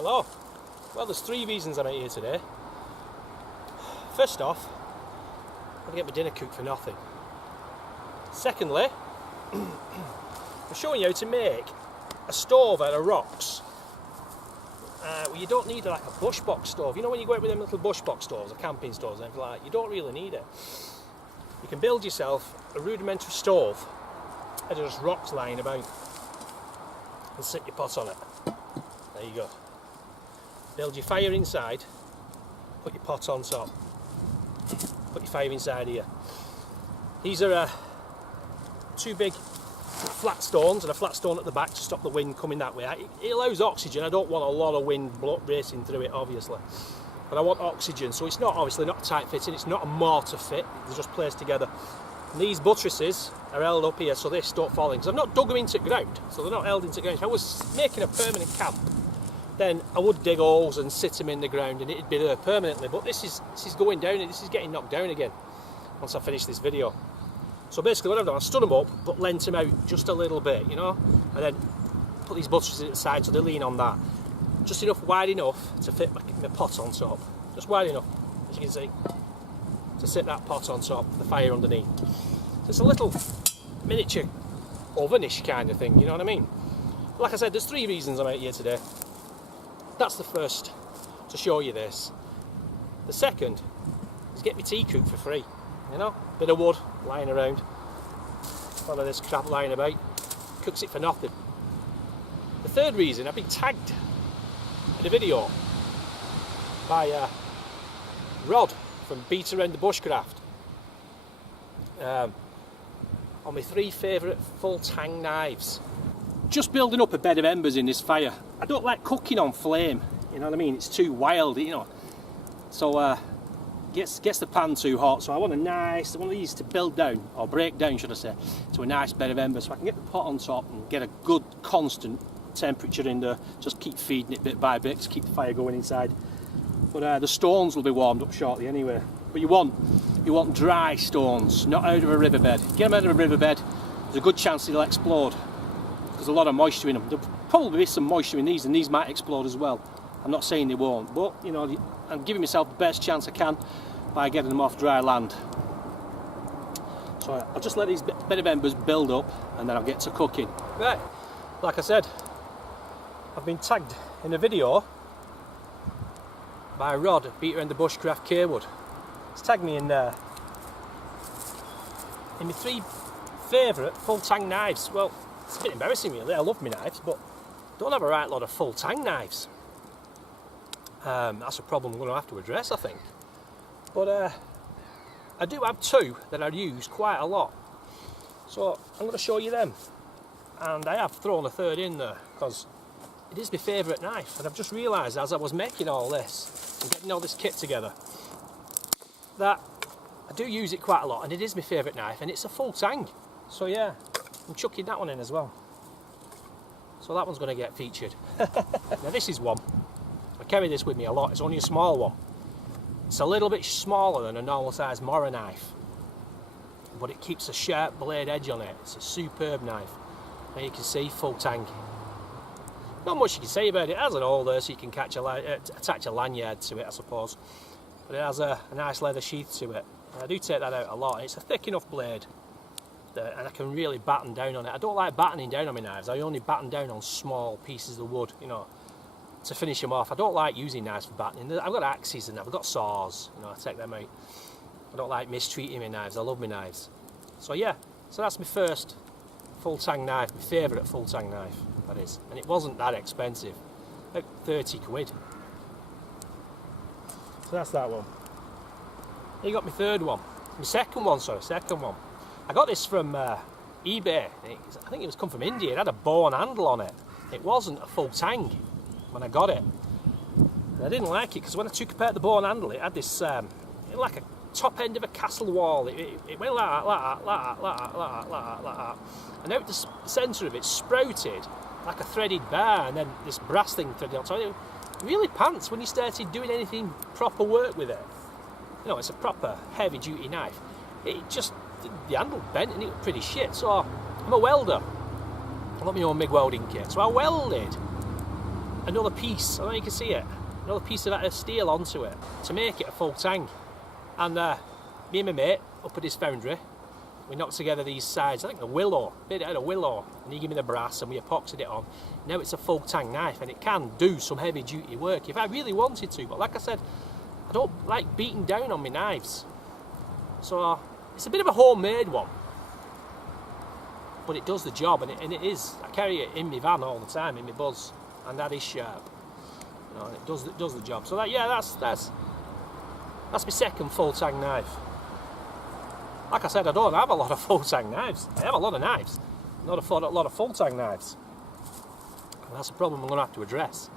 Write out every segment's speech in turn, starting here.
Hello. Well, there's three reasons I'm out here today. First off, I'm going to get my dinner cooked for nothing. Secondly, I'm showing you how to make a stove out of rocks. Well, you don't need like a bush box stove. You know when you go out with them little bush box stoves or camping stoves and everything like that, you don't really need it. You can build yourself a rudimentary stove out of just rocks lying about and sit your pot on it. There you go. Build your fire inside, put your pot on top, put your fire inside here. These are two big flat stones and a flat stone at the back to stop the wind coming that way. It allows oxygen. I don't want a lot of wind racing through it, obviously, but I want oxygen. So it's not obviously not tight fitting, it's not a mortar fit, they're just placed together. And these buttresses are held up here so this don't fall in, because I've not dug them into the ground, so they're not held into the ground. If I was making a permanent camp, then I would dig holes and sit them in the ground and it'd be there permanently, but this is going down and this is getting knocked down again once I finish this video. So basically what I've done, I've stood them up but leant them out just a little bit, you know, and then put these buttresses at the side so they lean on that. Just enough wide enough to fit my pot on top. Just wide enough, as you can see, to sit that pot on top, the fire underneath. So it's a little miniature ovenish kind of thing, you know what I mean? Like I said, there's three reasons I'm out here today. That's the first, to show you this. The second is get my tea cooked for free, you know, bit of wood lying around, a lot of this crap lying about, cooks it for nothing. The third reason, I've been tagged in a video by Rod from Beat Around the Bushcraft on my three favourite full tang knives. Just building up a bed of embers in this fire. I don't like cooking on flame, you know what I mean? It's too wild, you know. So gets the pan too hot. So I want one of these to build down, or break down should I say, to a nice bed of embers so I can get the pot on top and get a good constant temperature in there. Just keep feeding it bit by bit to keep the fire going inside. But the stones will be warmed up shortly anyway. But you want dry stones, not out of a riverbed. Get them out of a riverbed, there's a good chance they'll explode. There's a lot of moisture in them. There'll probably be some moisture in these, and these might explode as well. I'm not saying they won't, but you know, I'm giving myself the best chance I can by getting them off dry land. So I'll just let these bit of embers build up, and then I'll get to cooking. Right, like I said, I've been tagged in a video by Rod at Beat Around the Bushcraft Carewood. He's tagged me in my three favourite full tang knives. Well, it's a bit embarrassing really, I love my knives, but don't have a right lot of full tang knives. That's a problem I'm going to have to address, I think. But I do have two that I use quite a lot. So I'm going to show you them. And I have thrown a third in there, because it is my favourite knife. And I've just realised as I was making all this, and getting all this kit together, that I do use it quite a lot, and it is my favourite knife, and it's a full tang. So yeah, I'm chucking that one in as well. So that one's going to get featured. Now this is one. I carry this with me a lot. It's only a small one. It's a little bit smaller than a normal size Mora knife, but it keeps a sharp blade edge on it. It's a superb knife. Now you can see full tang. Not much you can say about it. It has an holder so you can attach a lanyard to it, I suppose. But it has a nice leather sheath to it. And I do take that out a lot. It's a thick enough blade and I can really batten down on it. I don't like battening down on my knives. I only batten down on small pieces of wood, you know, to finish them off. I don't like using knives for battening. I've got axes and I've got saws, you know, I take them out. I don't like mistreating my knives. I love my knives. So yeah, so that's my first full tang knife, my favourite full tang knife, that is. And it wasn't that expensive, about 30 quid. So that's that one. You got my third one. My second one. I got this from eBay. I think it was come from India. It had a bone handle on it. It wasn't a full tang when I got it. And I didn't like it because when I took apart the bone handle, it had this like a top end of a castle wall. It went like that. And out the centre of it sprouted like a threaded bar, and then this brass thing threaded on top. It really pants when you started doing anything proper work with it. You know, it's a proper heavy duty knife. It just, the handle bent and it was pretty shit. So I'm a welder. I got my own MIG welding kit. So I welded another piece, I don't know if you can see it, another piece of steel onto it to make it a full tang. And me and my mate up at his foundry, we knocked together these sides, I think a willow, bit out of willow, and he gave me the brass and we epoxied it on. Now it's a full tang knife and it can do some heavy duty work if I really wanted to, but like I said, I don't like beating down on my knives. So it's a bit of a homemade one, but it does the job, and it is. I carry it in my van all the time, in my buzz, and that is sharp. You know, and it does the job. So that's my second full tang knife. Like I said, I don't have a lot of full tang knives. I have a lot of knives, not a lot of full tang knives, and that's a problem I'm going to have to address.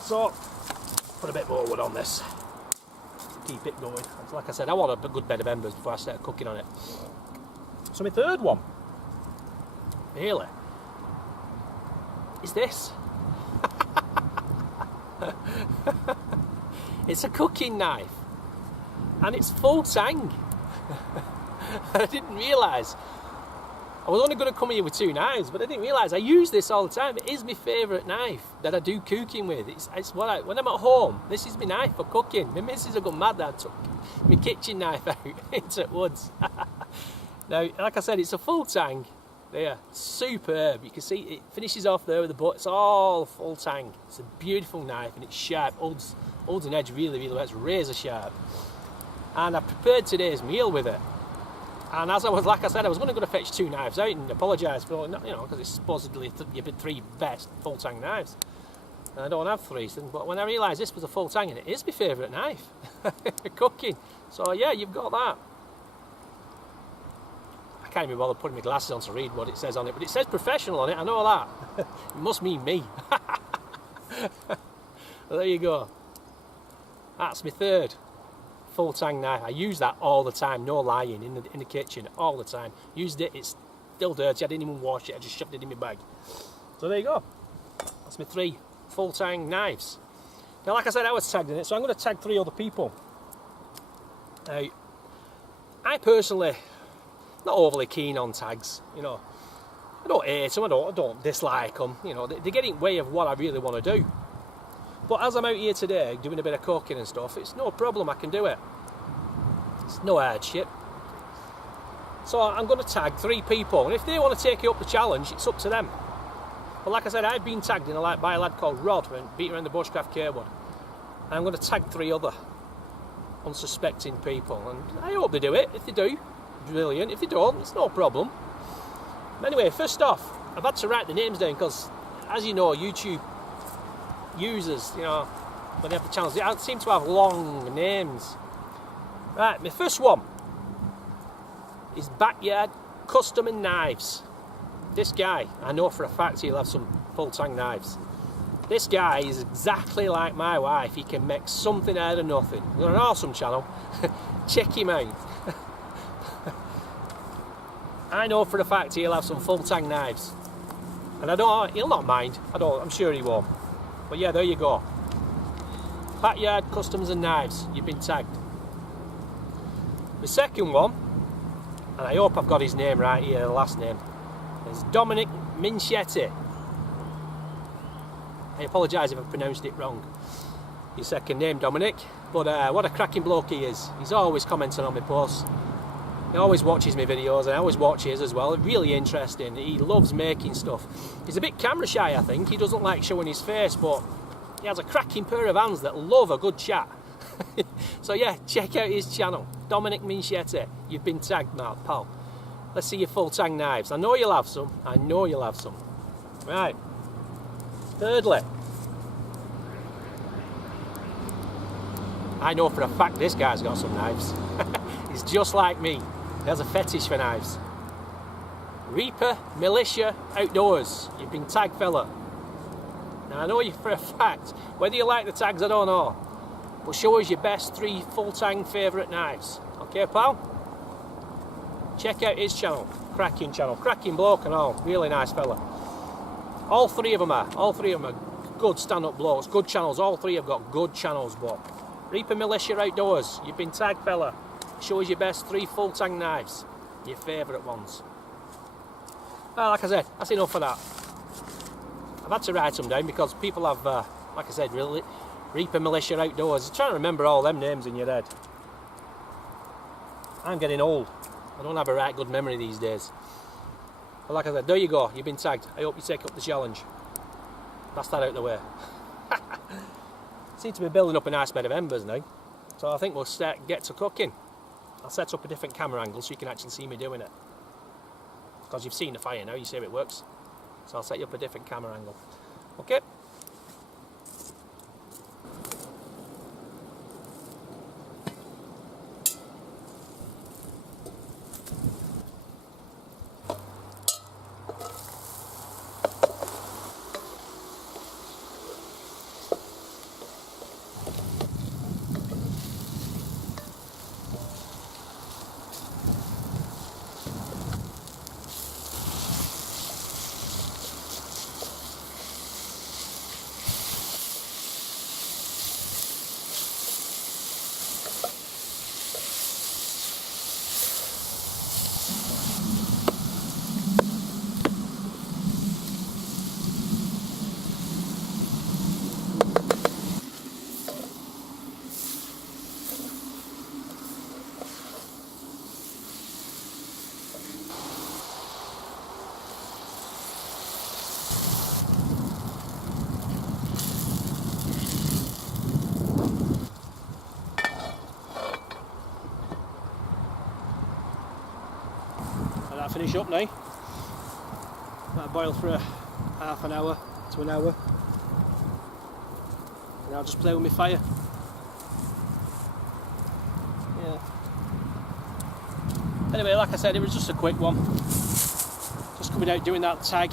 So put a bit more wood on this, keep it going. Like I said, I want a good bed of embers before I start cooking on it. So my third one, really, is this. It's a cooking knife, and it's full tang. I didn't realise. I was only going to come here with two knives, but I didn't realise I use this all the time. It is my favourite knife that I do cooking with. It's what when I'm at home, this is my knife for cooking. My missus have gone mad that I took my kitchen knife out into the woods. Now, like I said, it's a full tang. There, superb. You can see it finishes off there with the butt. It's all full tang. It's a beautiful knife and it's sharp. Holds an edge really, really well. It's razor sharp. And I prepared today's meal with it. And as I was, like I said, I was going to fetch two knives out and apologise for, because it's supposedly your three best full tang knives. And I don't have three, but when I realised this was a full tang, and it is my favourite knife for cooking. So yeah, you've got that. I can't even bother putting my glasses on to read what it says on it, but it says professional on it, I know that. It must mean me. Well, there you go. That's my third full tang knife. I use that all the time, no lying, in the kitchen all the time. Used it, it's still dirty, I didn't even wash it, I just shoved it in my bag. So there you go. That's my three full tang knives. Now, like I said, I was tagged in it, so I'm going to tag three other people. Now, I personally, not overly keen on tags, I don't hate them, I don't dislike them, they get in the way of what I really want to do. But as I'm out here today doing a bit of cooking and stuff, it's no problem, I can do it. It's no hardship. So I'm going to tag three people, and if they want to take up the challenge, it's up to them. But like I said, I've been tagged in by a lad called Rod, and beat around the bushcraft Carewood. And I'm going to tag three other unsuspecting people, and I hope they do it. If they do, brilliant. If they don't, it's no problem. Anyway, first off, I've had to write the names down because, as you know, YouTube users, when they have the channels, they seem to have long names. Right, my first one is Backyard Custom and Knives. This guy, I know for a fact he'll have some full tang knives. This guy is exactly like my wife. He can make something out of nothing. He's got an awesome channel. Check him out. I know for a fact he'll have some full tang knives, and he'll not mind. I'm sure he won't. But yeah, there you go. Backyard Customs and Knives. You've been tagged. The second one, and I hope I've got his name right here, the last name, is Dominic Mincemeat. I apologise if I've pronounced it wrong. Your second name, Dominic. But what a cracking bloke he is. He's always commenting on my posts. He always watches my videos, and I always watch his as well. Really interesting. He loves making stuff. He's a bit camera shy, I think. He doesn't like showing his face, but he has a cracking pair of hands that love a good chat. So yeah, check out his channel, Dominic Mincemeat. You've been tagged, Mark, pal. Let's see your full tang knives. I know you'll have some. I know you'll have some. Right. Thirdly, I know for a fact this guy's got some knives. He's just like me. He has a fetish for knives. Reaper Militia Outdoors. You've been tagged, fella. Now I know you for a fact. Whether you like the tags, I don't know. But show us your best three full tang favourite knives. Okay, pal? Check out his channel. Cracking bloke and all. Really nice fella. All three of them are good stand-up blokes, good channels. All three have got good channels, but Reaper Militia Outdoors. You've been tagged, fella. Show us your best three full tang knives. Your favourite ones. Well, like I said, that's enough of that. I've had to write them down because people have, like I said, really Reaper Militia Outdoors. You're trying to remember all them names in your head. I'm getting old. I don't have a right good memory these days. But like I said, there you go. You've been tagged. I hope you take up the challenge. That's that out of the way. Seem to be building up a nice bed of embers now. So I think we'll get to cooking. I'll set up a different camera angle so you can actually see me doing it. Because you've seen the fire now, you see how it works. So I'll set you up a different camera angle. Okay? Finish up now. That'll boil for half an hour to an hour, and I'll just play with my fire. Yeah. Anyway, like I said, it was just a quick one. Just coming out doing that tag,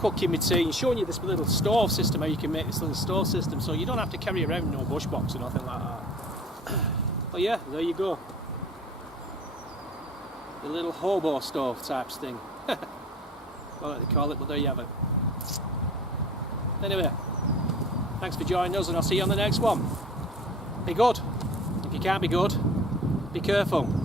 cooking my tea, and showing you this little stove system, how you can make this little stove system, so you don't have to carry around no bush box or nothing like that. But yeah, there you go. The little hobo stove types thing. Well, like they call it, but there you have it. Anyway, thanks for joining us, and I'll see you on the next one. Be good. If you can't be good, be careful.